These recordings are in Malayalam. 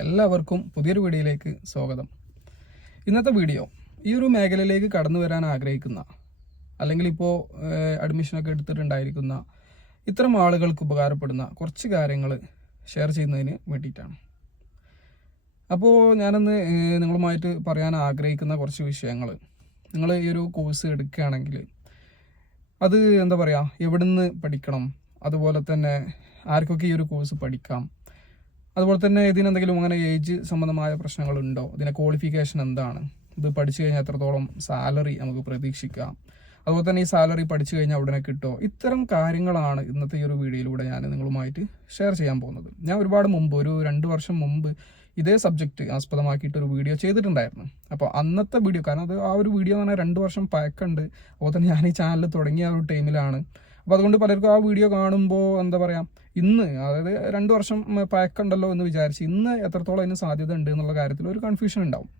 എല്ലാവർക്കും പുതിയൊരു വീഡിയോയിലേക്ക് സ്വാഗതം. ഇന്നത്തെ വീഡിയോ ഈ ഒരു മേഖലയിലേക്ക് കടന്നു വരാൻ ആഗ്രഹിക്കുന്ന അല്ലെങ്കിൽ ഇപ്പോൾ അഡ്മിഷനൊക്കെ എടുത്തിട്ടുണ്ടായിരിക്കുന്ന ഇത്തരം ആളുകൾക്ക് ഉപകാരപ്പെടുന്ന കുറച്ച് കാര്യങ്ങൾ ഷെയർ ചെയ്യുന്നതിന് വേണ്ടിയിട്ടാണ്. അപ്പോൾ ഞാനന്ന് നിങ്ങളുമായിട്ട് പറയാൻ ആഗ്രഹിക്കുന്ന കുറച്ച് വിഷയങ്ങൾ, നിങ്ങൾ ഈ ഒരു കോഴ്സ് എടുക്കുകയാണെങ്കിൽ അത് എന്താ പറയുക, എവിടുന്ന് പഠിക്കണം, അതുപോലെ തന്നെ ആർക്കൊക്കെ ഈ ഒരു കോഴ്സ് പഠിക്കാം, അതുപോലെ തന്നെ ഇതിനെന്തെങ്കിലും അങ്ങനെ ഏജ് സംബന്ധമായ പ്രശ്നങ്ങളുണ്ടോ, ഇതിൻ്റെ ക്വാളിഫിക്കേഷൻ എന്താണ്, ഇത് പഠിച്ചു കഴിഞ്ഞാൽ എത്രത്തോളം സാലറി നമുക്ക് പ്രതീക്ഷിക്കാം, അതുപോലെ തന്നെ ഈ സാലറി പഠിച്ചു കഴിഞ്ഞാൽ ഉടനെ കിട്ടുമോ, ഇത്തരം കാര്യങ്ങളാണ് ഇന്നത്തെ ഈ ഒരു വീഡിയോയിലൂടെ ഞാൻ നിങ്ങളുമായിട്ട് ഷെയർ ചെയ്യാൻ പോകുന്നത്. ഞാൻ ഒരുപാട് മുമ്പ്, ഒരു 2 വർഷം മുമ്പ് ഇതേ സബ്ജക്റ്റ് ആസ്പദമാക്കിയിട്ട് ഒരു വീഡിയോ ചെയ്തിട്ടുണ്ടായിരുന്നു. അപ്പോൾ അന്നത്തെ വീഡിയോ, കാരണം അത് ആ ഒരു വീഡിയോ എന്ന് പറഞ്ഞാൽ 2 വർഷം പഴക്കമുണ്ട്. അതുപോലെ തന്നെ ഞാൻ ഈ ചാനൽ തുടങ്ങിയ ഒരു ടൈമിലാണ്. അപ്പോൾ അതുകൊണ്ട് പലർക്കും ആ വീഡിയോ കാണുമ്പോൾ എന്താ പറയുക, ഇന്ന് അതായത് 2 വർഷം പഴക്കമുണ്ടല്ലോ എന്ന് വിചാരിച്ച് ഇന്ന് എത്രത്തോളം അതിന് സാധ്യത ഉണ്ട് എന്നുള്ള കാര്യത്തിൽ ഒരു കൺഫ്യൂഷൻ ഉണ്ടാവും.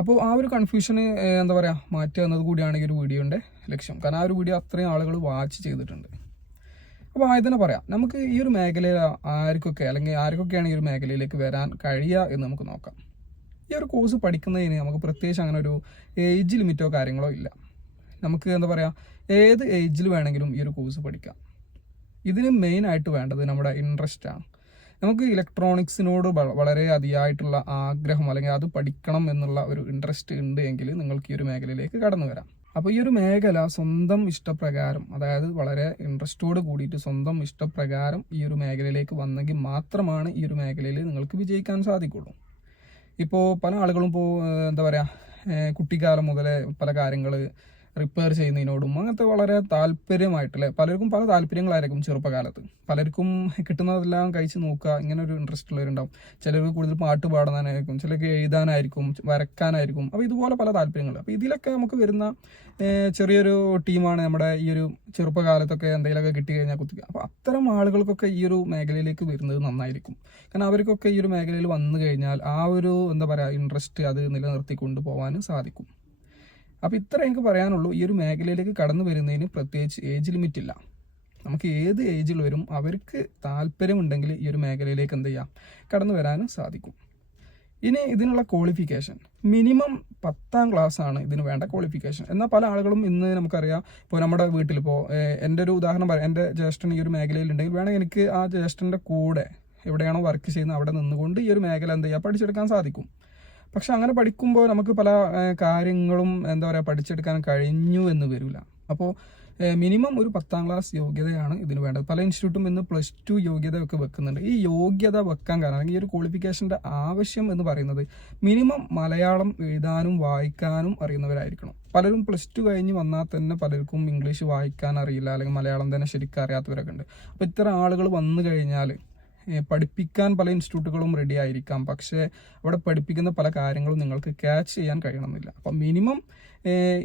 അപ്പോൾ ആ ഒരു കൺഫ്യൂഷന് എന്താ പറയുക, മാറ്റുക എന്നത് കൂടിയാണ് ഈ ഒരു വീഡിയോൻ്റെ ലക്ഷ്യം. കാരണം ആ ഒരു വീഡിയോ അത്രയും ആളുകൾ വാച്ച് ചെയ്തിട്ടുണ്ട്. അപ്പോൾ ആയതിനെ പറയാം, നമുക്ക് ഈ ഒരു മേഖലയിൽ ആർക്കൊക്കെയാണ് ഈ ഒരു മേഖലയിലേക്ക് വരാൻ കഴിയുക എന്ന് നമുക്ക് നോക്കാം. ഈ ഒരു കോഴ്സ് പഠിക്കുന്നതിന് നമുക്ക് പ്രത്യേകിച്ച് അങ്ങനെ ഒരു ഏജ് ലിമിറ്റോ കാര്യങ്ങളോ ഇല്ല. നമുക്ക് എന്താ പറയുക, ഏത് ഏജിൽ വേണമെങ്കിലും ഈ ഒരു കോഴ്സ് പഠിക്കാം. ഇതിന് മെയിനായിട്ട് വേണ്ടത് നമ്മുടെ ഇൻട്രസ്റ്റാണ്. നമുക്ക് ഇലക്ട്രോണിക്സിനോട് വളരെ അതിയായിട്ടുള്ള ആഗ്രഹം അല്ലെങ്കിൽ അത് പഠിക്കണം എന്നുള്ള ഒരു ഇൻട്രസ്റ്റ് ഉണ്ട് എങ്കിൽ നിങ്ങൾക്ക് ഈ ഒരു മേഖലയിലേക്ക് കടന്നു വരാം. അപ്പോൾ ഈ ഒരു മേഖല സ്വന്തം ഇഷ്ടപ്രകാരം, അതായത് വളരെ ഇൻട്രസ്റ്റോട് കൂടിയിട്ട് സ്വന്തം ഇഷ്ടപ്രകാരം ഈ ഒരു മേഖലയിലേക്ക് വന്നെങ്കിൽ മാത്രമാണ് ഈ ഒരു മേഖലയിൽ നിങ്ങൾക്ക് വിജയിക്കാൻ സാധിക്കുള്ളൂ. ഇപ്പോൾ പല ആളുകളും ഇപ്പോൾ എന്താ പറയുക, കുട്ടിക്കാലം മുതലേ പല കാര്യങ്ങൾ റിപ്പയർ ചെയ്യുന്നതിനോടും അങ്ങനത്തെ വളരെ താല്പര്യമായിട്ടല്ലേ, പലർക്കും പല താല്പര്യങ്ങളായിരിക്കും ചെറുപ്പകാലത്ത്. പലർക്കും കിട്ടുന്നതെല്ലാം കഴിച്ച് നോക്കുക, ഇങ്ങനെ ഒരു ഇൻട്രസ്റ്റ് ഉള്ളവരുണ്ടാവും. ചിലർക്ക് കൂടുതൽ പാട്ട് പാടാനായിരിക്കും, ചിലർക്ക് എഴുതാനായിരിക്കും, വരക്കാനായിരിക്കും. അപ്പോൾ ഇതുപോലെ പല താല്പര്യങ്ങൾ. അപ്പോൾ ഇതിലൊക്കെ നമുക്ക് വരുന്ന ചെറിയൊരു ടീമാണ് നമ്മുടെ ഈ ഒരു ചെറുപ്പകാലത്തൊക്കെ എന്തെങ്കിലുമൊക്കെ കിട്ടിക്കഴിഞ്ഞാൽ കുത്തിക്കുക. അപ്പോൾ അത്തരം ആളുകൾക്കൊക്കെ ഈ ഒരു മേഖലയിലേക്ക് വരുന്നത് നന്നായിരിക്കും. കാരണം അവർക്കൊക്കെ ഈ ഒരു മേഖലയിൽ വന്നു കഴിഞ്ഞാൽ ആ ഒരു എന്താ പറയുക ഇൻട്രസ്റ്റ് അത് നിലനിർത്തിക്കൊണ്ട് പോകാനും സാധിക്കും. അപ്പോൾ ഇത്ര എനിക്ക് പറയാനുള്ളൂ. ഈ ഒരു മേഖലയിലേക്ക് കടന്നു വരുന്നതിന് പ്രത്യേകിച്ച് ഏജ് ലിമിറ്റ് ഇല്ല. നമുക്ക് ഏത് ഏജിൽ വരും, അവർക്ക് താല്പര്യമുണ്ടെങ്കിൽ ഈ ഒരു മേഖലയിലേക്ക് എന്ത് ചെയ്യാം, കടന്നു വരാനും സാധിക്കും. ഇനി ഇതിനുള്ള ക്വാളിഫിക്കേഷൻ മിനിമം 10ാം ക്ലാസ് ആണ് ഇതിന് വേണ്ട ക്വാളിഫിക്കേഷൻ. എന്നാൽ പല ആളുകളും ഇന്ന് നമുക്കറിയാം, ഇപ്പോൾ നമ്മുടെ വീട്ടിലിപ്പോൾ എൻ്റെ ഒരു ഉദാഹരണം പറയാം, എൻ്റെ ജ്യേഷ്ഠൻ ഈ ഒരു മേഖലയിൽ ഉണ്ടെങ്കിൽ വേണമെങ്കിൽ എനിക്ക് ആ ജ്യേഷ്ഠൻ്റെ കൂടെ എവിടെയാണോ വർക്ക് ചെയ്യുന്നത് അവിടെ നിന്നുകൊണ്ട് ഈ ഒരു മേഖല എന്ത് ചെയ്യുക, പഠിച്ചെടുക്കാൻ സാധിക്കും. പക്ഷെ അങ്ങനെ പഠിക്കുമ്പോൾ നമുക്ക് പല കാര്യങ്ങളും എന്താ പറയുക പഠിച്ചെടുക്കാൻ കഴിഞ്ഞു എന്ന് വരില്ല. അപ്പോൾ മിനിമം ഒരു 10ാം ക്ലാസ് യോഗ്യതയാണ് ഇതിന് വേണ്ടത്. പല ഇൻസ്റ്റിറ്റ്യൂട്ടും ഇന്ന് +2 യോഗ്യതയൊക്കെ വെക്കുന്നുണ്ട്. ഈ യോഗ്യത വെക്കാൻ കാരണം, അല്ലെങ്കിൽ ഈ ഒരു ക്വാളിഫിക്കേഷൻ്റെ ആവശ്യം എന്ന് പറയുന്നത് മിനിമം മലയാളം എഴുതാനും വായിക്കാനും അറിയുന്നവരായിരിക്കണം. പലരും +2 കഴിഞ്ഞ് വന്നാൽ തന്നെ പലർക്കും ഇംഗ്ലീഷ് വായിക്കാൻ അറിയില്ല, അല്ലെങ്കിൽ മലയാളം തന്നെ ശരിക്കും അറിയാത്തവരൊക്കെ ഉണ്ട്. അപ്പോൾ ഇത്തരം ആളുകൾ വന്നു കഴിഞ്ഞാൽ പഠിപ്പിക്കാൻ പല ഇൻസ്റ്റിറ്റ്യൂട്ടുകളും റെഡി ആയിരിക്കാം, പക്ഷേ അവിടെ പഠിപ്പിക്കുന്ന പല കാര്യങ്ങളും നിങ്ങൾക്ക് ക്യാച്ച് ചെയ്യാൻ കഴിയണമെന്നില്ല. അപ്പം മിനിമം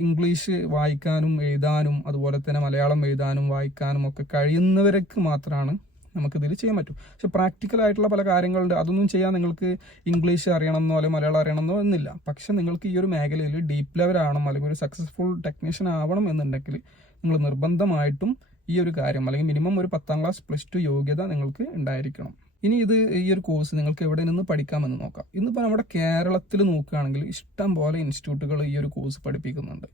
ഇംഗ്ലീഷ് വായിക്കാനും എഴുതാനും അതുപോലെ തന്നെ മലയാളം എഴുതാനും വായിക്കാനും ഒക്കെ കഴിയുന്നവർക്ക് മാത്രമാണ് നമുക്കിതിൽ ചെയ്യാൻ പറ്റും. പക്ഷെ പ്രാക്ടിക്കലായിട്ടുള്ള പല കാര്യങ്ങളുണ്ട്, അതൊന്നും ചെയ്യാൻ നിങ്ങൾക്ക് ഇംഗ്ലീഷ് അറിയണമെന്നോ അല്ലെങ്കിൽ മലയാളം അറിയണമെന്നോ എന്നില്ല. പക്ഷെ നിങ്ങൾക്ക് ഈ ഒരു മേഖലയിൽ ഡീപ്പ് ലെവൽ ആവണം, അല്ലെങ്കിൽ ഒരു സക്സസ്ഫുൾ ടെക്നീഷ്യൻ ആവണം എന്നുണ്ടെങ്കിൽ നിങ്ങൾ നിർബന്ധമായിട്ടും ഈ ഒരു കാര്യം, അല്ലെങ്കിൽ മിനിമം ഒരു 10ാം ക്ലാസ് +2 യോഗ്യത നിങ്ങൾക്ക് ഉണ്ടായിരിക്കണം. ഇനി ഈ ഒരു കോഴ്സ് നിങ്ങൾക്ക് എവിടെ നിന്ന് പഠിക്കാമെന്ന് നോക്കാം. ഇന്നിപ്പോൾ നമ്മുടെ കേരളത്തിൽ നോക്കുകയാണെങ്കിൽ ഇഷ്ടം പോലെ ഇൻസ്റ്റിറ്റ്യൂട്ടുകൾ ഈ ഒരു കോഴ്സ് പഠിപ്പിക്കുന്നുണ്ട്.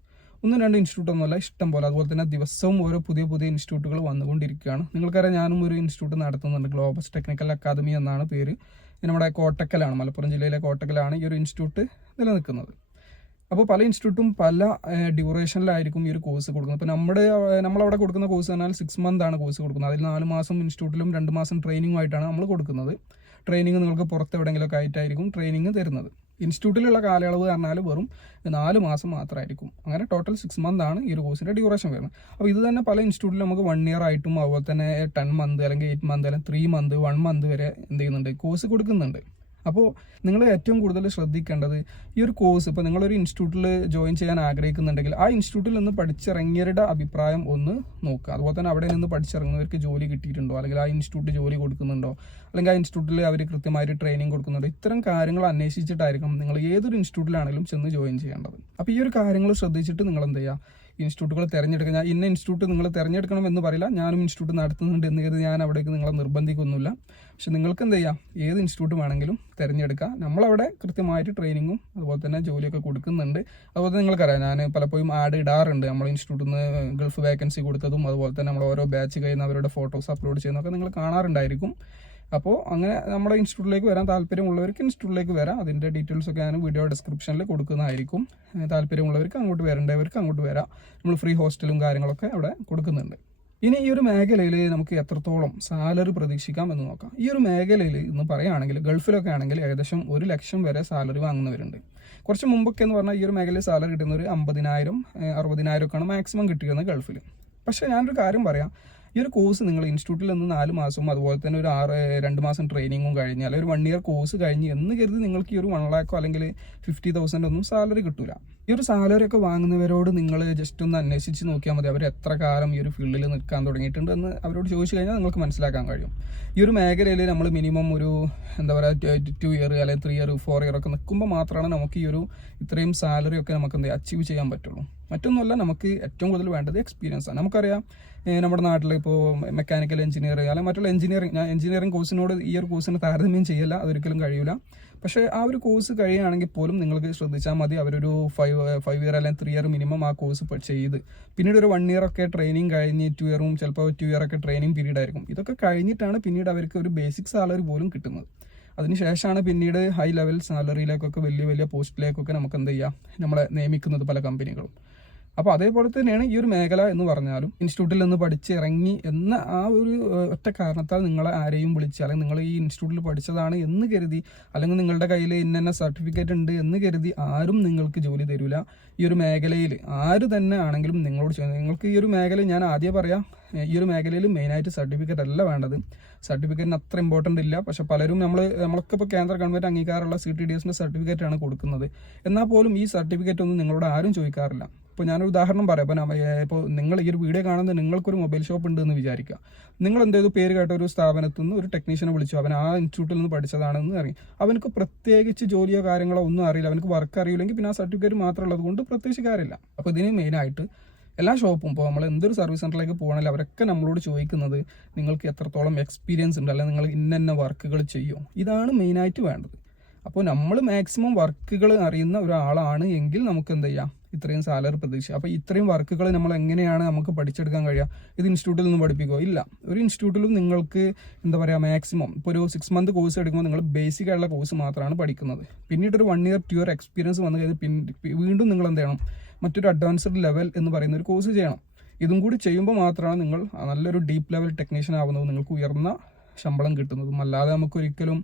1-2 ഇൻസ്റ്റിറ്റ്യൂട്ട് ഒന്നുമല്ല, ഇഷ്ടം പോലെ. അതുപോലെ തന്നെ ദിവസവും ഓരോ പുതിയ ഇൻസ്റ്റിറ്റ്യൂട്ടുകൾ വന്നുകൊണ്ടിരിക്കുകയാണ്. നിങ്ങൾക്കറിയാം, ഞാനും ഒരു ഇൻസ്റ്റിറ്റ്യൂട്ട് നടത്തുന്നുണ്ട്. ഗ്ലോബൽ ടെക്നിക്കൽ അക്കാദമി എന്നാണ് പേര്. നമ്മുടെ കോട്ടക്കലാണ്, മലപ്പുറം ജില്ലയിലെ കോട്ടക്കലാണ് ഈ ഒരു ഇൻസ്റ്റിറ്റ്യൂട്ട് നിലനിൽക്കുന്നത്. അപ്പോൾ പല ഇൻസ്റ്റിറ്റ്യൂട്ടും പല ഡ്യൂറേഷനിലായിരിക്കും ഈ ഒരു കോഴ്സ് കൊടുക്കുന്നത്. ഇപ്പോൾ നമ്മളവിടെ കൊടുക്കുന്ന കോഴ്സ് പറഞ്ഞാൽ 6 മന്ത് ആണ് കോഴ്സ് കൊടുക്കുന്നത്. അതിൽ 4 മാസം ഇൻസ്റ്റിറ്റ്യൂട്ടിലും 2 മാസം ട്രെയിനിങ്ങുമായിട്ടാണ് നമ്മൾ കൊടുക്കുന്നത്. ട്രെയിനിങ് നിങ്ങൾക്ക് പുറത്ത് എവിടെയെങ്കിലുമൊക്കെ ആയിട്ടായിരിക്കും ട്രെയിനിങ് തരുന്നത്. ഇൻസ്റ്റിറ്റ്യൂട്ടിലുള്ള കാലയളവ് പറഞ്ഞാൽ വെറും 4 മാസം മാത്രമായിരിക്കും. അങ്ങനെ ടോട്ടൽ 6 മന്ത് ആണ് ഈ ഒരു കോഴ്സിൻ്റെ ഡ്യൂറേഷൻ വരുന്നത്. അപ്പോൾ ഇത് തന്നെ പല ഇൻസ്റ്റിറ്റ്യൂട്ടിലും നമുക്ക് 1 ഇയർ ആയിട്ടും അതുപോലെ തന്നെ 10 മന്ത് അല്ലെങ്കിൽ 8 മന്ത് അല്ലെങ്കിൽ 3 മന്ത് 1 മന്ത് വരെ എന്ത് ചെയ്യുന്നുണ്ട്, കോഴ്സ് കൊടുക്കുന്നുണ്ട്. അപ്പോൾ നിങ്ങൾ ഏറ്റവും കൂടുതൽ ശ്രദ്ധിക്കേണ്ടത് ഈ ഒരു കോഴ്സ്, ഇപ്പോൾ നിങ്ങളൊരു ഇൻസ്റ്റിറ്റ്യൂട്ടിൽ ജോയിൻ ചെയ്യാൻ ആഗ്രഹിക്കുന്നുണ്ടെങ്കിൽ ആ ഇൻസ്റ്റിറ്റ്യൂട്ടിൽ നിന്ന് പഠിച്ചിറങ്ങിയവരുടെ അഭിപ്രായം ഒന്ന് നോക്കുക. അതുപോലെ തന്നെ അവിടെ നിന്ന് പഠിച്ചിറങ്ങുന്നവർക്ക് ജോലി കിട്ടിയിട്ടുണ്ടോ, അല്ലെങ്കിൽ ആ ഇൻസ്റ്റിറ്റ്യൂട്ട് ജോലി കൊടുക്കുന്നുണ്ടോ, അല്ലെങ്കിൽ ആ ഇൻസ്റ്റിറ്റ്യൂട്ടിൽ അവർ കൃത്യമായിട്ട് ട്രെയിനിങ് കൊടുക്കുന്നുണ്ടോ, ഇത്തരം കാര്യങ്ങൾ അന്വേഷിച്ചിട്ടായിരിക്കും നിങ്ങൾ ഏതൊരു ഇൻസ്റ്റിറ്റ്യൂട്ടിലാണെങ്കിലും ചെന്ന് ജോയിൻ ചെയ്യേണ്ടത്. അപ്പോൾ ഈ ഒരു കാര്യങ്ങൾ ശ്രദ്ധിച്ചിട്ട് നിങ്ങൾ എന്ത് ചെയ്യുക, ഇൻസ്റ്റിറ്റ്യൂട്ടുകൾ തിരഞ്ഞെടുക്കുക. ഞാൻ ഇന്ന ഇൻസ്റ്റിറ്റ്യൂട്ട് നിങ്ങൾ തിരഞ്ഞെടുക്കണം എന്ന് പറയില്ല, ഞാനും ഇൻസ്റ്റിറ്റ്യൂട്ട് നടത്തുന്നുണ്ട് എന്ന് കരുതി ഞാൻ അവിടേക്ക് നിങ്ങളെ നിർബന്ധിക്കൊന്നുമില്ല. പക്ഷെ നിങ്ങൾക്ക് എന്ത് ചെയ്യാം, ഏത് ഇൻസ്റ്റിറ്റ്യൂട്ട് വേണമെങ്കിലും തിരഞ്ഞെടുക്കാം. നമ്മളവിടെ കൃത്യമായിട്ട് ട്രെയിനിങ്ങും അതുപോലെ തന്നെ ജോലിയൊക്കെ കൊടുക്കുന്നുണ്ട്. അതുപോലെ തന്നെ നിങ്ങൾക്കറിയാം, ഞാൻ പലപ്പോഴും ആഡ് ഇടാറുണ്ട് നമ്മൾ ഇൻസ്റ്റിറ്റ്യൂട്ടിൽ നിന്ന് ഗൾഫ് വേക്കൻസി കൊടുത്തതും അതുപോലെ തന്നെ നമ്മൾ ഓരോ ബാച്ച് കഴിയുന്ന അവരുടെ ഫോട്ടോസ് അപ്ലോഡ് ചെയ്യുന്നതൊക്കെ നിങ്ങൾ കാണാറുണ്ടായിരിക്കും. അപ്പോൾ അങ്ങനെ നമ്മുടെ ഇൻസ്റ്റിറ്റ്യൂട്ടിലേക്ക് വരാൻ താല്പര്യമുള്ളവർക്ക് ഇൻസ്റ്റിറ്റ്യൂട്ടിലേക്ക് വരാം. അതിൻ്റെ ഡീറ്റെയിൽസൊക്കെ ഞാൻ വീഡിയോ ഡിസ്ക്രിപ്ഷനിൽ കൊടുക്കുന്നതായിരിക്കും. താല്പര്യമുള്ളവർക്ക് അങ്ങോട്ട് വരേണ്ടവർക്ക് അങ്ങോട്ട് വരാം. നമ്മൾ ഫ്രീ ഹോസ്റ്റലും കാര്യങ്ങളൊക്കെ അവിടെ കൊടുക്കുന്നുണ്ട്. ഇനി ഈ ഒരു മേഖലയിൽ നമുക്ക് എത്രത്തോളം സാലറി പ്രതീക്ഷിക്കാം എന്ന് നോക്കാം. ഈ ഒരു മേഖലയിൽ ഇന്ന് പറയുകയാണെങ്കിൽ ഗൾഫിലൊക്കെ ആണെങ്കിൽ ഏകദേശം 1 ലക്ഷം വരെ സാലറി വാങ്ങുന്നവരുണ്ട്. കുറച്ച് മുമ്പൊക്കെ എന്ന് പറഞ്ഞാൽ ഈ ഒരു മേഖലയിൽ സാലറി കിട്ടുന്ന ഒരു 50,000 60,000 ഒക്കെയാണ് മാക്സിമം കിട്ടിയിരുന്നത് ഗൾഫിൽ. പക്ഷേ ഞാനൊരു കാര്യം പറയാം, ഈ ഒരു കോഴ്സ് നിങ്ങൾ ഇൻസ്റ്റിറ്റ്യൂട്ടിൽ നിന്ന് 4 മാസവും അതുപോലെ തന്നെ ഒരു 2 മാസം ട്രെയിനിങ്ങും കഴിഞ്ഞ് അല്ലെങ്കിൽ ഒരു 1 ഇയർ കോഴ്സ് കഴിഞ്ഞ് എന്ന് കരുതി നിങ്ങൾക്ക് ഈ ഒരു 1 lakhോ അല്ലെങ്കിൽ 50,000 ഒന്നും സാലറി കിട്ടൂല. ഈ ഒരു സാലറി ഒക്കെ വാങ്ങുന്നവരോട് നിങ്ങൾ ജസ്റ്റ് ഒന്ന് അന്വേഷിച്ച് നോക്കിയാൽ മതി, അവർ എത്ര കാലം ഈ ഒരു ഫീൽഡിൽ നിൽക്കാൻ തുടങ്ങിയിട്ടുണ്ട് എന്ന് അവരോട് ചോദിച്ചു കഴിഞ്ഞാൽ നിങ്ങൾക്ക് മനസ്സിലാക്കാൻ കഴിയും. ഈ ഒരു മേഖലയിൽ നമ്മൾ മിനിമം ഒരു 2 ഇയർ അല്ലെങ്കിൽ 3 ഇയർ 4 ഇയർ ഒക്കെ നിൽക്കുമ്പോൾ മാത്രമാണ് നമുക്ക് ഈ ഒരു ഇത്രയും സാലറി ഒക്കെ നമുക്ക് അച്ചീവ് ചെയ്യാൻ പറ്റുള്ളൂ. മറ്റൊന്നുമല്ല, നമുക്ക് ഏറ്റവും കൂടുതൽ വേണ്ടത് എക്സ്പീരിയൻസ് ആണ്. നമുക്കറിയാം നമ്മുടെ നാട്ടിൽ ഇപ്പോൾ മെക്കാനിക്കൽ എഞ്ചിനീയർ അല്ലെങ്കിൽ മറ്റുള്ള എഞ്ചിനീയറിംഗ് കോഴ്സിനോട് ഈ ഒരു കോഴ്സിന് താരതമ്യം ചെയ്യില്ല, അതൊരിക്കലും കഴിയില്ല. പക്ഷേ ആ ഒരു കോഴ്സ് കഴിയുകയാണെങ്കിൽ പോലും നിങ്ങൾക്ക് ശ്രദ്ധിച്ചാൽ മതി, അവരൊരു 5 ഇയർ അല്ലെങ്കിൽ 3 ഇയർ മിനിമം ആ കോഴ്സ് ചെയ്ത് പിന്നീട് ഒരു 1 ഇയർ ഒക്കെ ട്രെയിനിങ് കഴിഞ്ഞ് 2 ഇയറും ചിലപ്പോൾ 2 ഇയർ ഒക്കെ ട്രെയിനിങ് പീരീഡ് ആയിരിക്കും. ഇതൊക്കെ കഴിഞ്ഞിട്ടാണ് പിന്നീട് അവർക്ക് ഒരു ബേസിക് സാലറി പോലും കിട്ടുന്നത്. അതിനുശേഷമാണ് പിന്നീട് ഹൈ ലെവൽ സാലറിയിലേക്കൊക്കെ വലിയ വലിയ പോസ്റ്റിലേക്കൊക്കെ നമുക്ക് എന്ത് ചെയ്യാം, നമ്മളെ നിയമിക്കുന്നത് പല കമ്പനികളും. അപ്പോൾ അതേപോലെ തന്നെയാണ് ഈ ഒരു മേഖല എന്ന് പറഞ്ഞാലും. ഇൻസ്റ്റിറ്റ്യൂട്ടിൽ നിന്ന് പഠിച്ച് ഇറങ്ങി എന്ന ആ ഒരു ഒറ്റ കാരണത്താൽ നിങ്ങളെ ആരെയും വിളിച്ച് അല്ലെങ്കിൽ നിങ്ങൾ ഈ ഇൻസ്റ്റിറ്റ്യൂട്ടിൽ പഠിച്ചതാണ് എന്ന് കരുതി അല്ലെങ്കിൽ നിങ്ങളുടെ കയ്യിൽ ഇന്ന സർട്ടിഫിക്കറ്റ് ഉണ്ട് എന്ന് കരുതി ആരും നിങ്ങൾക്ക് ജോലി തരില്ല. ഈ ഒരു മേഖലയിൽ ആര് തന്നെ ആണെങ്കിലും നിങ്ങളോട് ചെയ്യുന്നത്, നിങ്ങൾക്ക് ഈ ഒരു മേഖല ഞാൻ ആദ്യം പറയാം, ഈ ഒരു മേഖലയിൽ മെയിനായിട്ട് സർട്ടിഫിക്കറ്റ് അല്ല വേണ്ടത്. സർട്ടിഫിക്കറ്റിന് അത്ര ഇമ്പോർട്ടൻ്റ് ഇല്ല. പക്ഷെ പലരും നമ്മളൊക്കെ ഇപ്പോൾ കേന്ദ്ര ഗവൺമെൻറ് അംഗീകാരമുള്ള CTDSന്റെ സർട്ടിഫിക്കറ്റ് ആണ് കൊടുക്കുന്നത്. എന്നാൽ പോലും ഈ സർട്ടിഫിക്കറ്റ് ഒന്നും നിങ്ങളോട് ആരും ചോദിക്കാറില്ല. ഇപ്പോൾ ഞാനൊരു ഉദാഹരണം പറയാം. ഇപ്പോൾ നിങ്ങൾ ഈ ഒരു വീഡിയോ കാണുന്നത് നിങ്ങൾക്കൊരു മൊബൈൽ ഷോപ്പ് ഉണ്ട് എന്ന് വിചാരിക്കുക. നിങ്ങൾ എന്തെങ്കിലും പേര് കേട്ട ഒരു സ്ഥാപനത്തിൽ നിന്ന് ഒരു ടെക്നീഷ്യനെ വിളിച്ചു, അവൻ ആ ഇൻസ്റ്റിറ്റ്യൂട്ടിൽ നിന്ന് പഠിച്ചതാണെന്ന് അറിയും. അവനക്ക് പ്രത്യേകിച്ച് ജോലിയോ കാര്യങ്ങളോ ഒന്നും അറിയില്ല, അവനക്ക് വർക്ക് അറിയില്ലെങ്കിൽ പിന്നെ ആ സർട്ടിഫിക്കറ്റ് മാത്രം ഉള്ളത് കൊണ്ട് പ്രത്യേകിച്ച് കാര്യമില്ല. അപ്പോൾ ഇതിന് മെയിനായിട്ട് എല്ലാ ഷോപ്പും ഇപ്പോൾ നമ്മൾ എന്തൊരു സർവീസ് സെൻ്ററിലേക്ക് പോകണമെങ്കിൽ അവരൊക്കെ നമ്മളോട് ചോദിക്കുന്നത് നിങ്ങൾക്ക് എത്രത്തോളം എക്സ്പീരിയൻസ് ഉണ്ട്, അല്ലെങ്കിൽ നിങ്ങൾ ഇന്ന വർക്കുകൾ ചെയ്യുമോ, ഇതാണ് മെയിനായിട്ട് വേണ്ടത്. അപ്പോൾ നമ്മൾ മാക്സിമം വർക്കുകൾ അറിയുന്ന ഒരാളാണ് എങ്കിൽ നമുക്ക് എന്ത് ചെയ്യാം, ഇത്രയും സാലറി പ്രതീക്ഷ. അപ്പോൾ ഇത്രയും വർക്കുകൾ നമ്മൾ എങ്ങനെയാണ് നമുക്ക് പഠിച്ചെടുക്കാൻ കഴിയുക? ഇത് ഇൻസ്റ്റിറ്റ്യൂട്ടിൽ നിന്ന് പഠിപ്പിക്കുമോ? ഇല്ല. ഒരു ഇൻസ്റ്റിറ്റ്യൂട്ടിലും നിങ്ങൾക്ക് എന്താ പറയുക, മാക്സിമം ഇപ്പോൾ ഒരു 6 മന്ത് കോഴ്സ് എടുക്കുമ്പോൾ നിങ്ങൾ ബേസിക് ആയിട്ടുള്ള കോഴ്സ് മാത്രമാണ് പഠിക്കുന്നത്. പിന്നീട് ഒരു 1 ഇയർ 2 ഇയർ എക്സ്പീരിയൻസ് വന്നു കഴിഞ്ഞാൽ വീണ്ടും നിങ്ങൾ എന്ത് ചെയ്യണം, മറ്റൊരു അഡ്വാൻസ്ഡ് ലെവൽ എന്ന് പറയുന്ന ഒരു കോഴ്സ് ചെയ്യണം. ഇതും കൂടി ചെയ്യുമ്പോൾ മാത്രമാണ് നിങ്ങൾ നല്ലൊരു ഡീപ്പ് ലെവൽ ടെക്നീഷ്യൻ ആവുന്നതും നിങ്ങൾക്ക് ഉയർന്ന ശമ്പളം കിട്ടുന്നതും. അല്ലാതെ നമുക്കൊരിക്കലും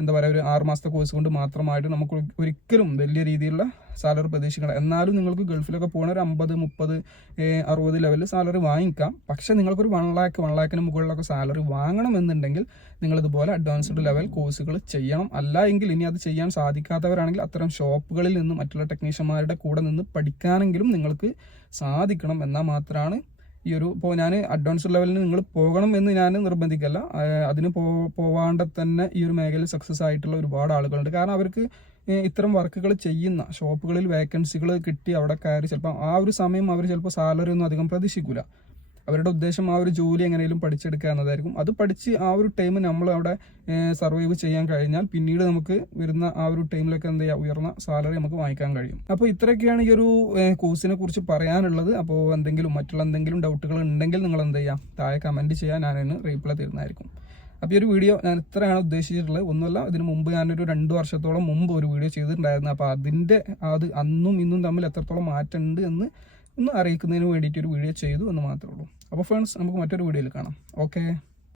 എന്താ പറയുക, ഒരു 6 മാസത്തെ കോഴ്സ് കൊണ്ട് മാത്രമായിട്ട് നമുക്ക് ഒരിക്കലും വലിയ രീതിയിലുള്ള സാലറി പ്രതീക്ഷിക്കണം. എന്നാലും നിങ്ങൾക്ക് ഗൾഫിലൊക്കെ പോകുന്ന ഒരു 50, 30, 60 ലെവലിൽ സാലറി വാങ്ങിക്കാം. പക്ഷേ നിങ്ങൾക്കൊരു 1 ലാഖിന് മുകളിലൊക്കെ സാലറി വാങ്ങണമെന്നുണ്ടെങ്കിൽ നിങ്ങളിതുപോലെ അഡ്വാൻസ്ഡ് ലെവൽ കോഴ്സുകൾ ചെയ്യണം. അല്ല എങ്കിൽ ഇനി അത് ചെയ്യാൻ സാധിക്കാത്തവരാണെങ്കിൽ അത്തരം ഷോപ്പുകളിൽ നിന്ന് മറ്റുള്ള ടെക്നീഷ്യന്മാരുടെ കൂടെ നിന്ന് പഠിക്കാനെങ്കിലും നിങ്ങൾക്ക് സാധിക്കണം. എന്നാൽ മാത്രമാണ് ഈ ഒരു, ഇപ്പോൾ ഞാൻ അഡ്വാൻസ്ഡ് ലെവലിന് നിങ്ങൾ പോകണം എന്ന് ഞാൻ നിർബന്ധിക്കല്ല. അതിന് പോവാണ്ട് തന്നെ ഈ ഒരു മേഖലയിൽ സക്സസ് ആയിട്ടുള്ള ഒരുപാട് ആളുകളുണ്ട്. കാരണം അവർക്ക് ഇത്തരം വർക്കുകൾ ചെയ്യുന്ന ഷോപ്പുകളിൽ വേക്കൻസികൾ കിട്ടി അവിടെ കയറി ചിലപ്പോൾ ആ ഒരു സമയം അവർ ചിലപ്പോൾ സാലറി ഒന്നും അധികം പ്രതീക്ഷിക്കില്ല. അവരുടെ ഉദ്ദേശം ആ ഒരു ജോലി എങ്ങനെയും പഠിച്ചെടുക്കുക എന്നതായിരിക്കും. അത് പഠിച്ച് ആ ഒരു ടൈം നമ്മൾ അവിടെ സർവൈവ് ചെയ്യാൻ കഴിഞ്ഞാൽ പിന്നീട് നമുക്ക് വരുന്ന ആ ഒരു ടൈമിലൊക്കെ എന്ത് ചെയ്യുക, ഉയർന്ന സാലറി നമുക്ക് വാങ്ങിക്കാൻ കഴിയും. അപ്പോൾ ഇത്രയൊക്കെയാണ് ഈ ഒരു കോഴ്സിനെ കുറിച്ച് പറയാനുള്ളത്. അപ്പോൾ മറ്റുള്ള എന്തെങ്കിലും ഡൗട്ടുകൾ ഉണ്ടെങ്കിൽ നിങ്ങൾ എന്ത് ചെയ്യുക, താഴെ കമൻറ്റ് ചെയ്യാൻ ഞാനതിന് റീപ്ലൈ തരുന്നതായിരിക്കും. അപ്പോൾ ഈ ഒരു വീഡിയോ ഞാൻ ഇത്രയാണ് ഉദ്ദേശിച്ചിട്ടുള്ളത്. ഒന്നുമല്ല, ഇതിന് മുമ്പ് ഞാനൊരു 2 വർഷത്തോളം മുമ്പ് ഒരു വീഡിയോ ചെയ്തിട്ടുണ്ടായിരുന്നു. അപ്പോൾ അത് അന്നും ഇന്നും തമ്മിൽ എത്രത്തോളം മാറ്റമുണ്ട് എന്ന് ഒന്ന് അറിയിക്കുന്നതിന് വേണ്ടിയിട്ട് ഒരു വീഡിയോ ചെയ്തു എന്ന് മാത്രമേ ഉള്ളൂ. അപ്പോൾ ഫ്രണ്ട്സ്, നമുക്ക് മറ്റൊരു വീഡിയോയിൽ കാണാം. ഓക്കെ.